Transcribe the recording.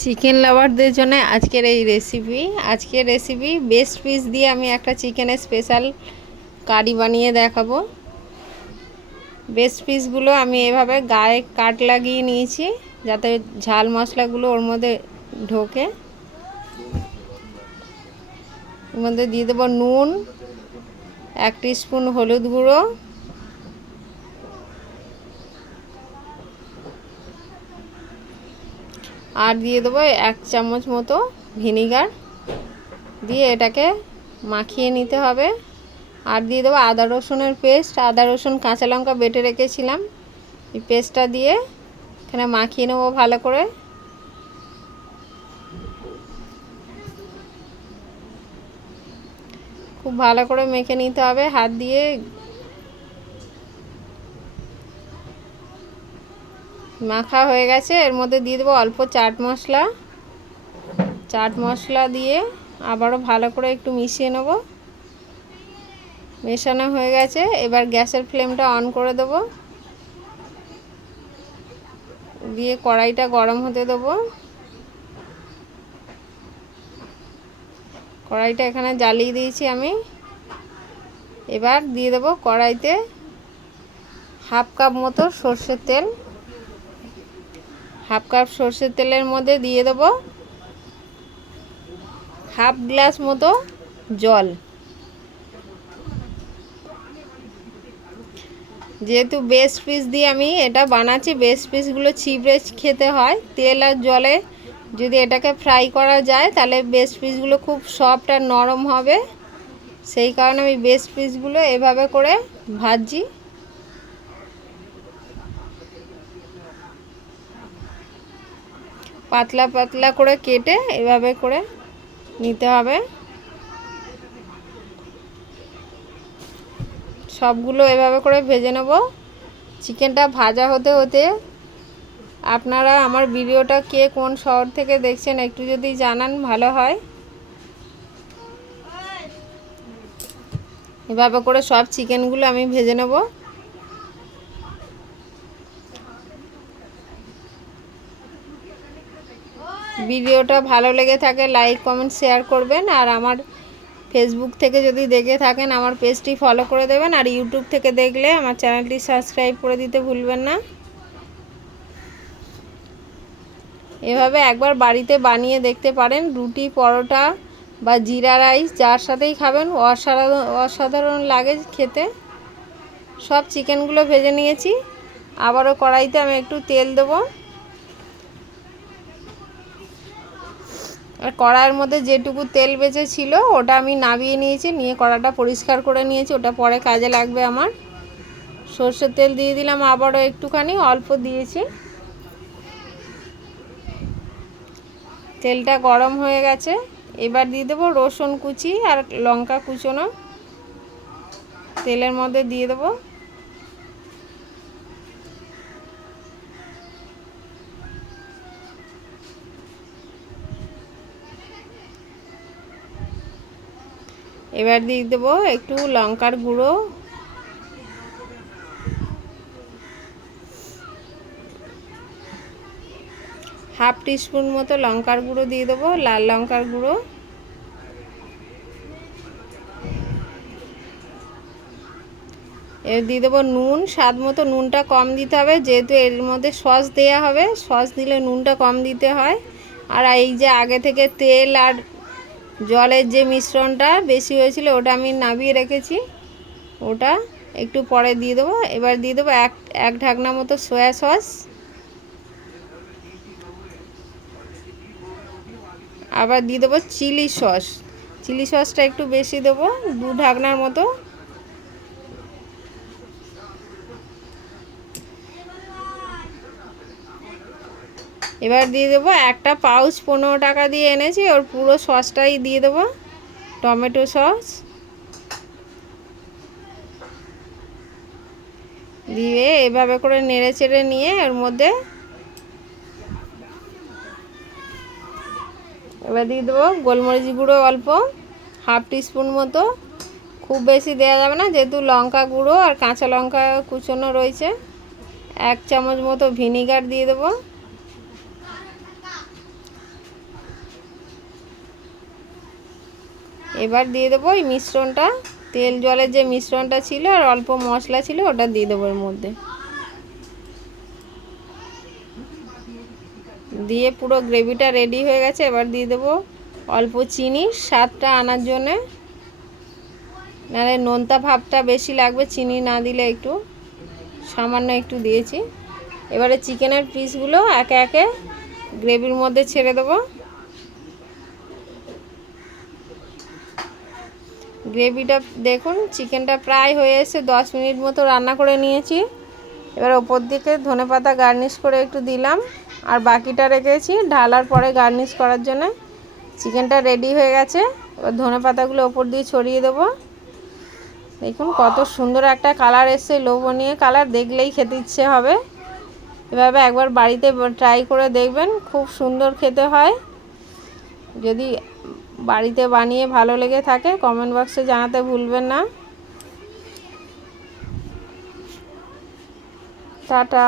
Chicken লাভারদের জন্য আজকের এই রেসিপি বেস্ট পিস দিয়ে আমি একটা চিকেনের স্পেশাল কারি বানিয়ে দেখাবো। বেস্ট পিসগুলো আমি এভাবে গায়ে কাট লাগিয়ে নিয়েছি যাতে ঝাল মশলাগুলো ওর মধ্যে ঢোকে। এর মধ্যে দিয়ে দেবো নুন, 1 টিস্পুন হলুদ গুঁড়ো, আর দিয়ে দেবো 1 চামচ মতো ভিনিগার, দিয়ে এটাকে মাখিয়ে নিতে হবে। আর দিয়ে দেবো আদা রসুনের পেস্ট, আদা রসুন কাঁচা লঙ্কা বেটে রেখেছিলাম, এই পেস্টটা দিয়ে এখানে মাখিয়ে নেবো ভালো করে। খুব ভালো করে মেখে নিতে হবে হাত দিয়ে। মাখা হয়ে গেছে, এর মধ্যে দিয়ে দেবো অল্প চাট মশলা দিয়ে আবারও ভালো করে একটু মিশিয়ে নেব। মেশানো হয়ে গেছে, এবার গ্যাসের ফ্লেমটা অন করে দেব, দিয়ে কড়াইটা গরম হতে দেবো। কড়াইটা এখানে জ্বালিয়ে দিয়েছি আমি। এবার দিয়ে দেবো কড়াইতে 1/2 কাপ মতো সর্ষের তেল। 1/2 কাপ সর্ষের তেলের মধ্যে দিয়ে দেবো 1/2 গ্লাস মতো জল। যেহেতু বেস্ট পিস দিয়ে আমি এটা বানাচ্ছি, বেস্ট পিসগুলো ছিপড়ে খেতে হয়। তেল আর জলে যদি এটাকে ফ্রাই করা যায় তাহলে বেস্ট পিসগুলো খুব সফট আর নরম হবে। সেই কারণে আমি বেস্ট পিসগুলো এভাবে করে ভাজছি। পাতলা পাতলা করে কেটে এভাবে করে নিতে হবে। সবগুলো এভাবে করে ভেজে নেব। চিকেনটা ভাজা হতে হতে আপনারা আমার ভিডিওটা কে কোন শহর থেকে দেখছেন একটু যদি জানান ভালো হয়। এভাবে করে সব চিকেনগুলো আমি ভেজে নেব। ভিডিওটা ভালো লেগে থাকে লাইক কমেন্ট শেয়ার করবেন, আর আমার ফেসবুক থেকে যদি দেখে থাকেন আমার পেজটি ফলো করে দেবেন, আর ইউটিউব থেকে দেখলে আমার চ্যানেলটি সাবস্ক্রাইব করে দিতে ভুলবেন না। এভাবে একবার বাড়িতে বানিয়ে দেখতে পারেন। রুটি, পরোটা বা জিরা রাইস যার সাথেই খাবেন অসাধারণ লাগে খেতে। সব চিকেনগুলো ভেজে নিয়েছি। আবারও কড়াইতে আমি একটু তেল দেবো, আর কড়াইয়ের মধ্যে যেটুকু তেল বেঁচে ছিল ওটা আমি নামিয়ে নিয়েছি, নিয়ে কড়াটা পরিষ্কার করে নিয়েছি, ওটা পরে কাজে লাগবে আমার। সর্ষের তেল দিয়ে দিলাম আবারও একটুখানি, অল্প দিয়েছি। তেলটা গরম হয়ে গেছে, এবার দিয়ে দেবো রসুন কুচি আর লঙ্কা কুচোনো তেলের মধ্যে দিয়ে দেবো। এবার দিয়ে দেবো একটু লঙ্কার গুঁড়ো, হাফ টিস্পুন মতো লঙ্কার গুঁড়ো দিয়ে দেবো, লাল লঙ্কার গুঁড়ো। এর দিয়ে দেবো নুন, স্বাদ মতো। নুনটা কম দিতে হবে যেহেতু এর মধ্যে সস দেওয়া হবে, সস দিলে নুনটা কম দিতে হয়। আর এই যে আগে থেকে তেল আর জলের যে মিশ্রণটা বেশি হয়েছিল ওটা আমি নামিয়ে রেখেছি, ওটা একটু পরে দিয়ে দেবো। এবার দিয়ে দেবো এক ঢাকনা মতো সয়া সস, আবার দিয়ে দেবো চিলি সসটা একটু বেশি দেবো, 2 ঢাকনার মতো। এবার দিয়ে দেবো একটা পাউচ 15 টাকা দিয়ে এনেছি, ওর পুরো সসটাই দিয়ে দেবো, টমেটো সস দিয়ে এভাবে করে নেড়ে চেড়ে নিয়ে এর মধ্যে এবার দিয়ে দেবো গোলমরিচ গুঁড়ো অল্প, হাফ টিস্পুন মতো। খুব বেশি দেওয়া যাবে না যেহেতু লঙ্কা গুঁড়ো আর কাঁচা লঙ্কা কুচোনো রয়েছে। 1 চামচ মতো ভিনিগার দিয়ে দেবো, এবার দিয়ে দেবো এই মিশ্রণটা, তেল জলের যে মিশ্রণটা ছিল আর অল্প মশলা ছিল ওটা দিয়ে দেবো এর মধ্যে। দিয়ে পুরো গ্রেভিটা রেডি হয়ে গেছে। এবার দিয়ে দেবো অল্প চিনি স্বাদটা আনার জন্যে, নাহলে নোনতা ভাবটা বেশি লাগবে, চিনি না দিলে একটু সামান্য একটু দিয়েছি। এবারে চিকেনের পিসগুলো একে একে গ্রেভির মধ্যে ছেড়ে দেবো। গ্রেভিটা দেখুন চিকেনটা প্রায় হয়ে এসে 10 মিনিট মতো রান্না করে নিয়েছি। এবার ওপর দিকে ধনেপাতা গার্নিশ করে একটু দিলাম, আর বাকিটা রেখেছি ঢালার পরে গার্নিশ করার জন্য। চিকেনটা রেডি হয়ে গেছে। এবার ধনেপাতাগুলো ওপর দিয়ে ছড়িয়ে দেবো। দেখুন কত সুন্দর একটা কালার এসছে, লোভনীয় কালার, দেখলেই খেতে ইচ্ছে হবে। এভাবে একবার বাড়িতে ট্রাই করে দেখবেন, খুব সুন্দর খেতে হয়। যদি বাড়িতে বানিয়ে ভালো লেগে থাকে কমেন্ট বক্সে জানাতে ভুলবেন না। টাটা।